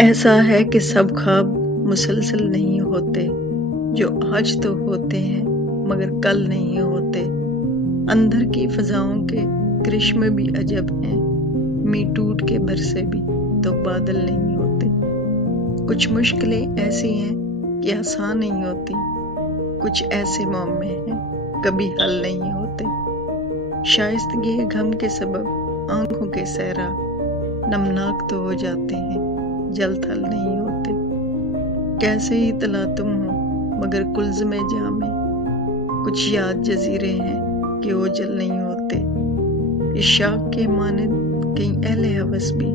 ایسا ہے کہ سب خواب مسلسل نہیں ہوتے، جو آج تو ہوتے ہیں مگر کل نہیں ہوتے۔ اندر کی فضاؤں کے کرشمے بھی عجب ہیں، می ٹوٹ کے برسے بھی تو بادل نہیں ہوتے۔ کچھ مشکلیں ایسی ہیں کہ آسان نہیں ہوتی، کچھ ایسے معمے ہیں کبھی حل نہیں ہوتے۔ شائستگی غم کے سبب آنکھوں کے صحرا نمناک تو ہو جاتے ہیں، جل تھل نہیں ہوتے۔ کیسے ہی تلاطم ہو مگر کلزم جاں میں کچھ یاد جزیرے ہیں کہ وہ جل نہیں ہوتے۔ عشاق کے مانند کئی اہل ہوس بھی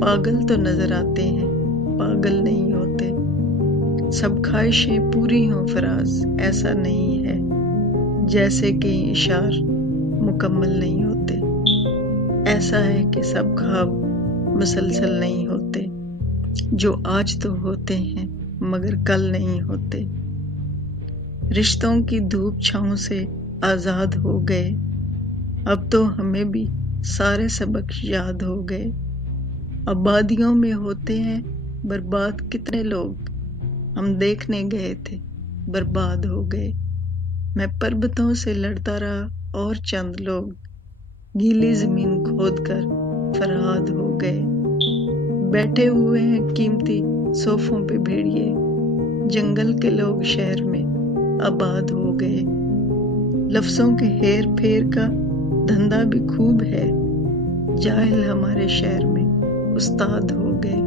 پاگل تو نظر آتے ہیں، پاگل نہیں ہوتے۔ سب خواہشیں پوری ہوں فراز، ایسا نہیں ہے، جیسے کئی اشعار مکمل نہیں ہوتے۔ ایسا ہے کہ سب خواب مسلسل نہیں ہوتے، جو آج تو ہوتے ہیں مگر کل نہیں ہوتے۔ رشتوں کی دھوپ چھاؤں سے آزاد ہو گئے، اب تو ہمیں بھی سارے سبق یاد ہو گئے۔ آبادیوں میں ہوتے ہیں برباد کتنے لوگ، ہم دیکھنے گئے تھے برباد ہو گئے۔ میں پربتوں سے لڑتا رہا اور چند لوگ گیلی زمین کھود کر فرہاد ہو گئے۔ بیٹھے ہوئے ہیں قیمتی صوفوں پہ بھیڑیے، جنگل کے لوگ شہر میں آباد ہو گئے۔ لفظوں کے ہیر پھیر کا دھندا بھی خوب ہے، جاہل ہمارے شہر میں استاد ہو گئے۔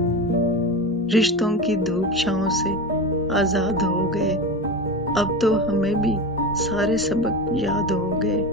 رشتوں کی دھوپ چھاؤں سے آزاد ہو گئے، اب تو ہمیں بھی سارے سبق یاد ہو گئے۔